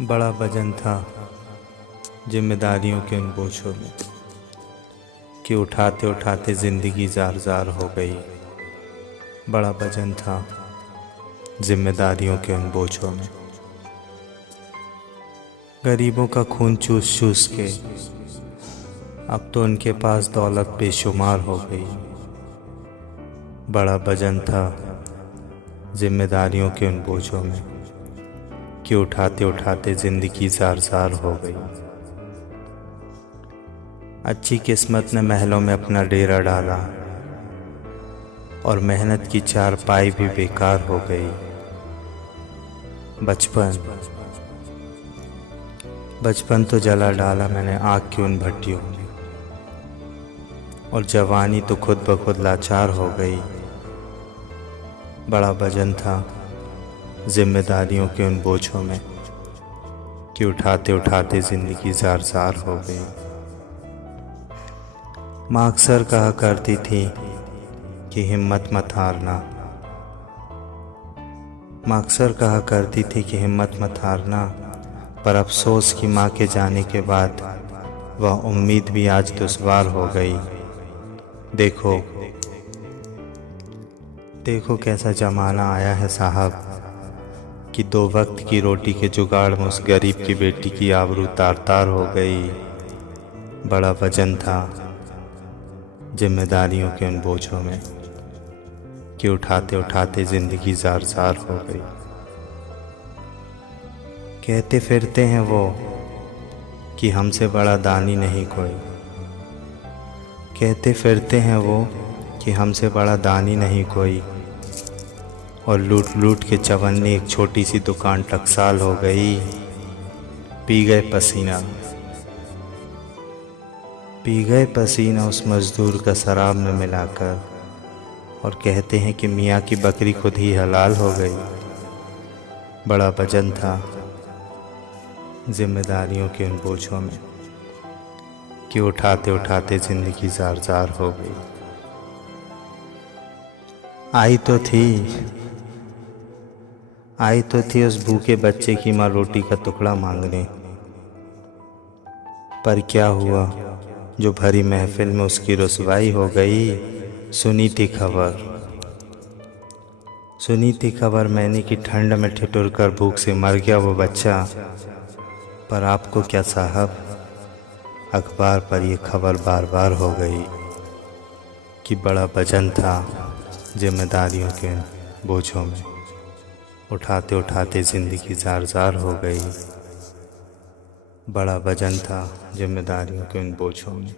बड़ा वजन था जिम्मेदारियों के उन बोझों में कि उठाते उठाते ज़िंदगी जार जार हो गई। बड़ा वजन था जिम्मेदारियों के उन बोझों में, गरीबों का खून चूस चूस के अब तो उनके पास दौलत बेशुमार हो गई। बड़ा वजन था जिम्मेदारियों के उन बोझों में कि उठाते उठाते ज़िंदगी जार जार हो गई। अच्छी किस्मत ने महलों में अपना डेरा डाला और मेहनत की चारपाई भी बेकार हो गई। बचपन तो जला डाला मैंने आग की उन भट्टियों में, और जवानी तो खुद ब खुद लाचार हो गई। बड़ा वजन था जिम्मेदारियों के उन बोझों में कि उठाते उठाते ज़िंदगी जार जार हो गई। माँ अक्सर कहा करती थी कि हिम्मत मत हारना। माँ अक्सर कहा करती थी कि हिम्मत मत हारना, पर अफसोस कि माँ के जाने के बाद वह उम्मीद भी आज दुश्वार हो गई। देखो कैसा ज़माना आया है साहब कि 2 वक्त की रोटी के जुगाड़ में उस गरीब की बेटी की आबरू तार तार हो गई। बड़ा वजन था जिम्मेदारियों के उन बोझों में कि उठाते उठाते ज़िंदगी जार जार हो गई। कहते फिरते हैं वो कि हमसे बड़ा दानी नहीं कोई। कहते फिरते हैं वो कि हमसे बड़ा दानी नहीं कोई, और लूट लूट के चवन्नी एक छोटी सी दुकान टकसाल हो गई। पी गए पसीना उस मज़दूर का शराब में मिलाकर, और कहते हैं कि मियाँ की बकरी खुद ही हलाल हो गई। बड़ा वजन था जिम्मेदारियों के उन बोझों में कि उठाते उठाते ज़िंदगी जार जार हो गई। आई तो थी उस भूखे बच्चे की माँ रोटी का टुकड़ा मांगने, पर क्या हुआ जो भरी महफिल में उसकी रुसवाई हो गई। सुनी थी खबर मैंने कि ठंड में ठिठुर कर भूख से मर गया वो बच्चा। पर आपको क्या साहब, अखबार पर ये खबर बार बार हो गई कि बड़ा वजन था जिम्मेदारियों के बोझों में, उठाते उठाते ज़िंदगी जार जार हो गई। बड़ा वजन था जिम्मेदारियों के उन बोझों में।